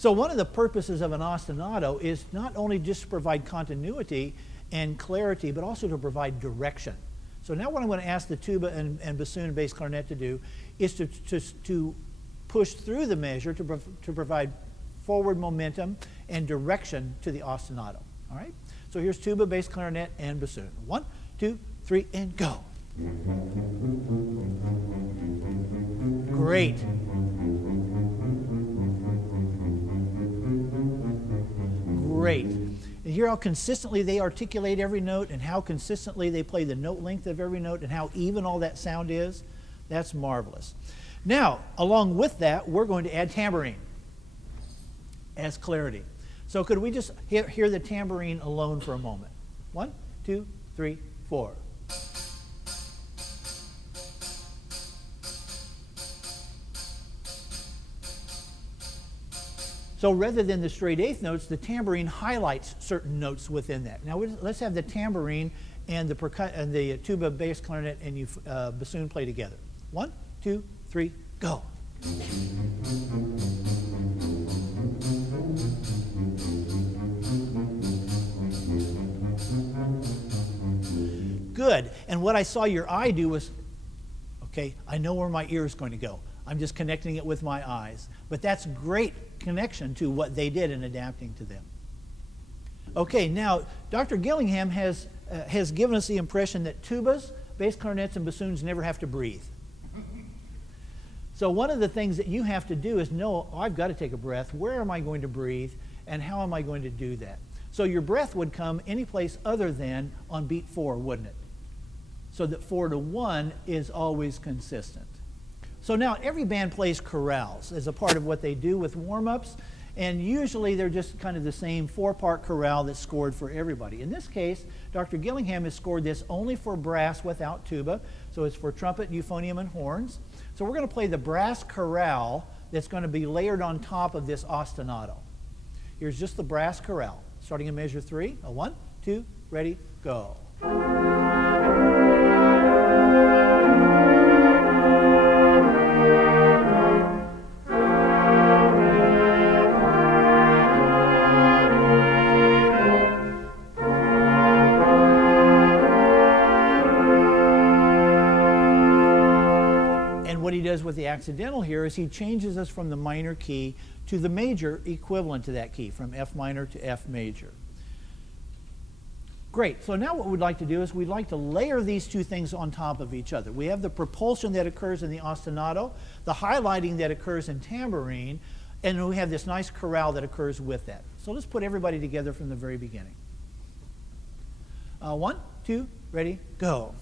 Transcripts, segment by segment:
So one of the purposes of an ostinato is not only just to provide continuity and clarity, but also to provide direction. So now what I'm going to ask the tuba and bassoon and bass clarinet to do is to push through the measure to provide forward momentum and direction to the ostinato. All right? So here's tuba, bass clarinet, and bassoon. 1, 2, 3, and go. Great. Great. And hear how consistently they articulate every note and how consistently they play the note length of every note and how even all that sound is. That's marvelous. Now, along with that, we're going to add tambourine as clarity. So could we just hear the tambourine alone for a moment? 1, 2, 3, 4. So rather than the straight eighth notes, the tambourine highlights certain notes within that. Now let's have the tambourine and the tuba, bass, clarinet, and bassoon play together. 1, 2, 3, go. Good. And what I saw your eye do was, okay, I know where my ear is going to go. I'm just connecting it with my eyes. But that's great connection to what they did in adapting to them. Okay, now Dr. Gillingham has given us the impression that tubas, bass clarinets, and bassoons never have to breathe. So one of the things that you have to do is know, oh, I've got to take a breath. Where am I going to breathe, and how am I going to do that? So your breath would come any place other than on beat 4, wouldn't it? So that 4 to 1 is always consistent. So now every band plays chorales as a part of what they do with warm-ups, and usually they're just kind of the same 4-part chorale that's scored for everybody. In this case, Dr. Gillingham has scored this only for brass without tuba, so it's for trumpet, euphonium, and horns. So we're going to play the brass chorale that's going to be layered on top of this ostinato. Here's just the brass chorale, starting in measure 3. 1, 2, ready, go. With the accidental here is he changes us from the minor key to the major equivalent to that key, from F minor to F major. Great. So now what we'd like to do is we'd like to layer these two things on top of each other. We have the propulsion that occurs in the ostinato, the highlighting that occurs in tambourine, and we have this nice chorale that occurs with that. So let's put everybody together from the very beginning. 1, 2, ready, go.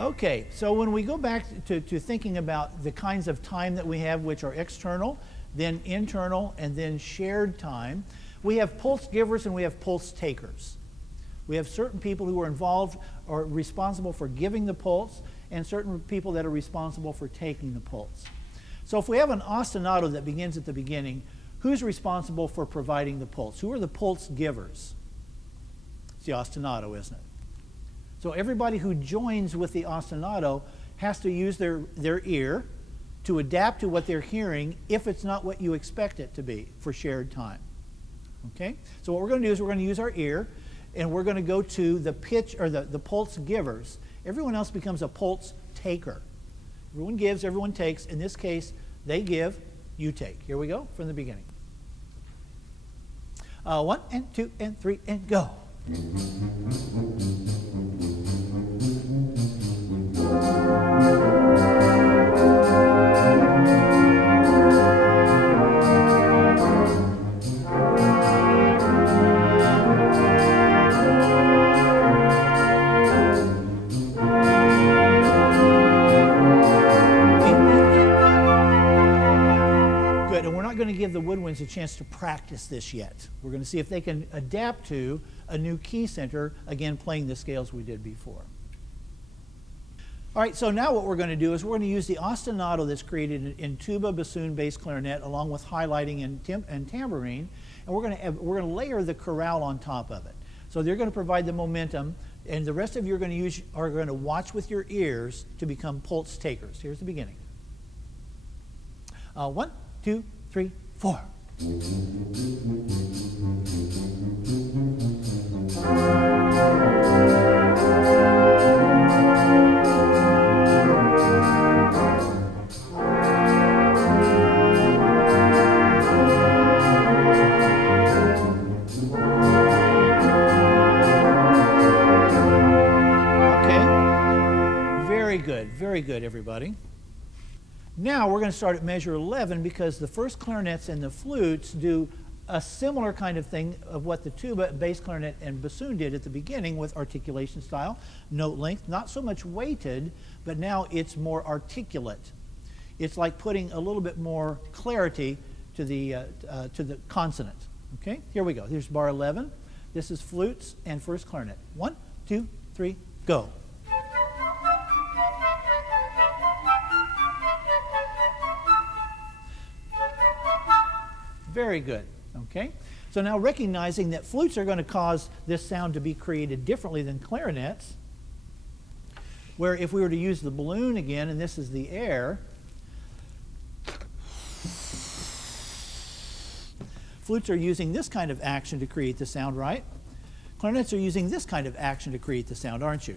Okay, so when we go back to thinking about the kinds of time that we have, which are external, then internal, and then shared time, we have pulse givers and we have pulse takers. We have certain people who are involved or responsible for giving the pulse, and certain people that are responsible for taking the pulse. So if we have an ostinato that begins at the beginning, who's responsible for providing the pulse? Who are the pulse givers? It's the ostinato, isn't it? So everybody who joins with the ostinato has to use their ear to adapt to what they're hearing if it's not what you expect it to be for shared time. Okay? So what we're going to do is we're going to use our ear, and we're going to go to the pitch or the pulse givers. Everyone else becomes a pulse taker. Everyone gives, everyone takes. In this case, they give, you take. Here we go from the beginning. 1 and 2 and 3 and go. Going to give the woodwinds a chance to practice this yet. We're going to see if they can adapt to a new key center, again playing the scales we did before. All right, so now what we're going to do is we're going to use the ostinato that's created in tuba, bassoon, bass, clarinet, along with highlighting and tambourine, and we're going to layer the chorale on top of it. So they're going to provide the momentum, and the rest of you are going to watch with your ears to become pulse takers. Here's the beginning. 1, 2, 3, 4. Very good, everybody. Now we're going to start at measure 11 because the first clarinets and the flutes do a similar kind of thing of what the tuba, bass clarinet, and bassoon did at the beginning with articulation style, note length, not so much weighted, but now it's more articulate. It's like putting a little bit more clarity to the consonant. Okay, here we go. Here's bar 11. This is flutes and first clarinet. 1, 2, 3, go. Very good, okay? So now recognizing that flutes are going to cause this sound to be created differently than clarinets, where if we were to use the balloon again, and this is the air, flutes are using this kind of action to create the sound, right? Clarinets are using this kind of action to create the sound, aren't you?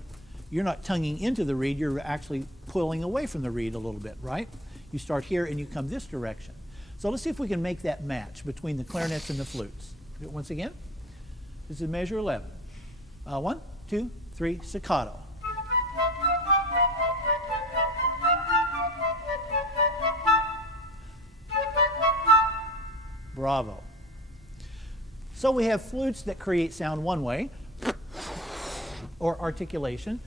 You're not tonguing into the reed, you're actually pulling away from the reed a little bit, right? You start here and you come this direction. So let's see if we can make that match between the clarinets and the flutes. Once again, this is measure 11. 1, 2, 3, staccato. Bravo. So we have flutes that create sound one way, or articulation.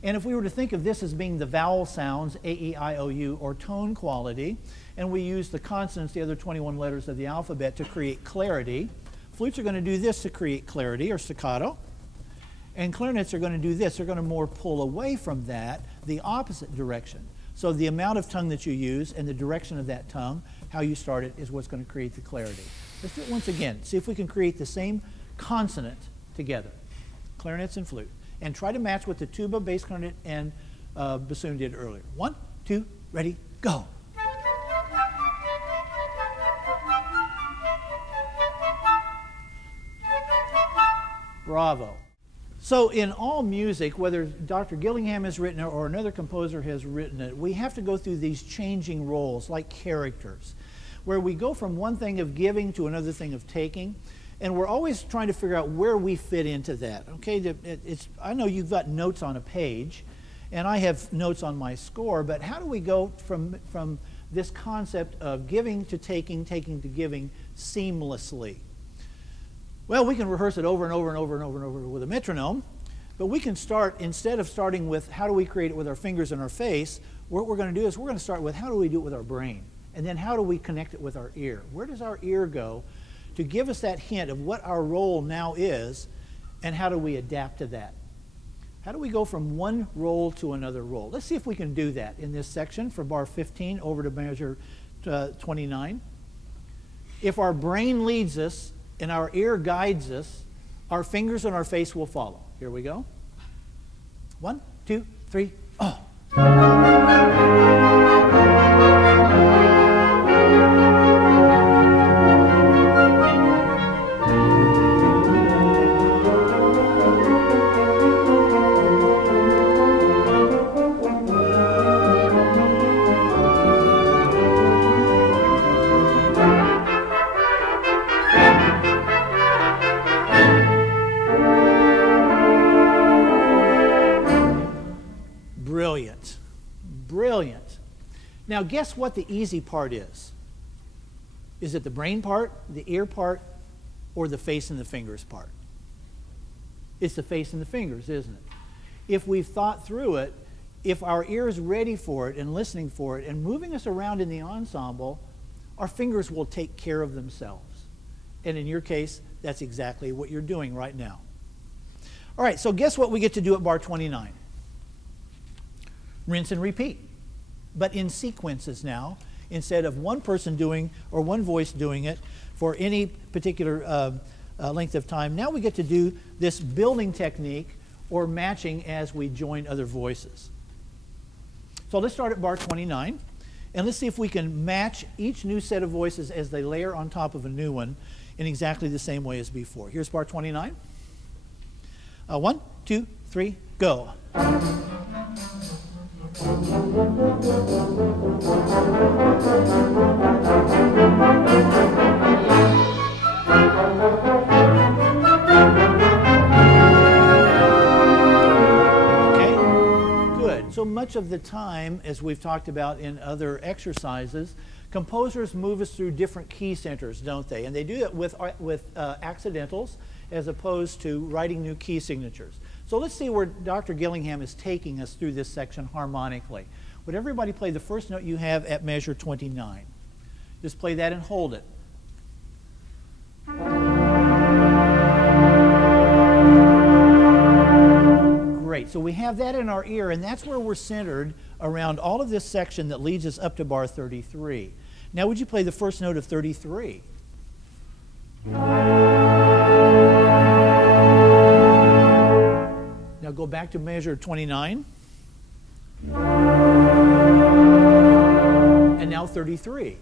And if we were to think of this as being the vowel sounds, A, E, I, O, U, or tone quality, and we use the consonants, the other 21 letters of the alphabet, to create clarity, flutes are going to do this to create clarity, or staccato, and clarinets are going to do this. They're going to more pull away from that, the opposite direction. So the amount of tongue that you use and the direction of that tongue, how you start it, is what's going to create the clarity. Let's do it once again. See if we can create the same consonant together, clarinets and flute. And try to match what the tuba, bass clarinet, and bassoon did earlier. 1, 2, ready, go. Bravo. So in all music, whether Dr. Gillingham has written it or another composer has written it, we have to go through these changing roles like characters, where we go from one thing of giving to another thing of taking. And we're always trying to figure out where we fit into that. Okay, I know you've got notes on a page, and I have notes on my score, but how do we go from this concept of giving to taking, taking to giving seamlessly? Well, we can rehearse it over and over and over and over and over with a metronome, but we can start, instead of starting with how do we create it with our fingers and our face, what we're going to do is we're going to start with how do we do it with our brain, and then how do we connect it with our ear? Where does our ear go to give us that hint of what our role now is, and how do we adapt to that? How do we go from one role to another role? Let's see if we can do that in this section for bar 15 over to measure 29. If our brain leads us and our ear guides us, our fingers and our face will follow. Here we go. 1, 2, 3, oh. Brilliant. Brilliant. Now guess what the easy part is? Is it the brain part, the ear part, or the face and the fingers part? It's the face and the fingers, isn't it? If we've thought through it, if our ear is ready for it and listening for it and moving us around in the ensemble, our fingers will take care of themselves. And in your case, that's exactly what you're doing right now. All right, so guess what we get to do at bar 29? rinse and repeat, but in sequences now, instead of one person doing or one voice doing it for any particular length of time. Now we get to do this building technique or matching as we join other voices. So let's start at bar 29, and let's see if we can match each new set of voices as they layer on top of a new one in exactly the same way as before. Here's bar 29. 1, 2, 3, go. So much of the time, as we've talked about in other exercises, composers move us through different key centers, don't they? And they do it with accidentals as opposed to writing new key signatures. So let's see where Dr. Gillingham is taking us through this section harmonically. Would everybody play the first note you have at measure 29? Just play that and hold it. Great, so we have that in our ear, and that's where we're centered around all of this section that leads us up to bar 33. Now would you play the first note of 33? Now go back to measure 29. And now 33.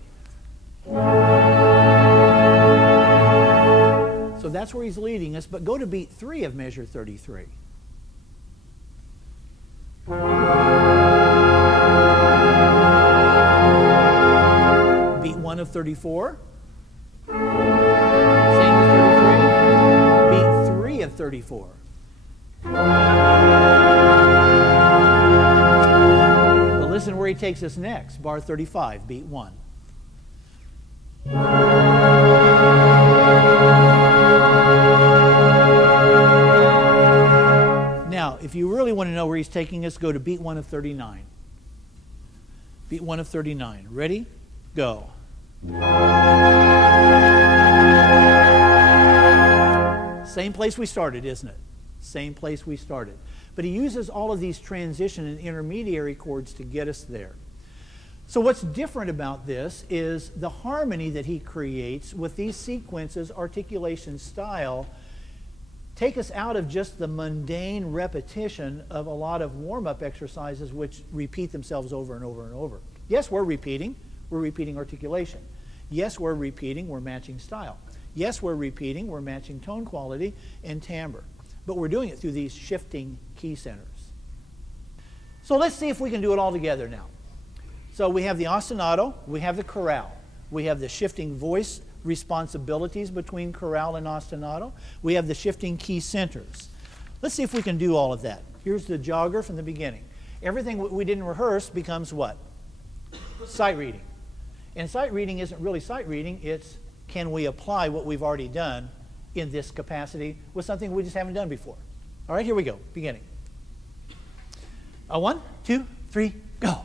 So that's where he's leading us, but go to beat 3 of measure 33. Beat 1 of 34. Same as 33. Beat 3 of 34. But listen where he takes us next. Bar 35, beat 1. Now, if you really want to know where he's taking us, go to beat 1 of 39. Beat 1 of 39. Ready? Go. Same place we started, isn't it? Same place we started. But he uses all of these transition and intermediary chords to get us there. So what's different about this is the harmony that he creates with these sequences, articulation, style, take us out of just the mundane repetition of a lot of warm-up exercises which repeat themselves over and over and over. Yes, we're repeating articulation. Yes, we're repeating, we're matching style. Yes, we're repeating, we're matching tone quality and timbre. But we're doing it through these shifting key centers. So let's see if we can do it all together now. So we have the ostinato, we have the chorale, we have the shifting voice responsibilities between chorale and ostinato, we have the shifting key centers. Let's see if we can do all of that. Here's the jogger from the beginning. Everything we didn't rehearse becomes what? Sight reading. And sight reading isn't really sight reading, it's can we apply what we've already done in this capacity with something we just haven't done before. All right, here we go, beginning. 1, 2, 3, go.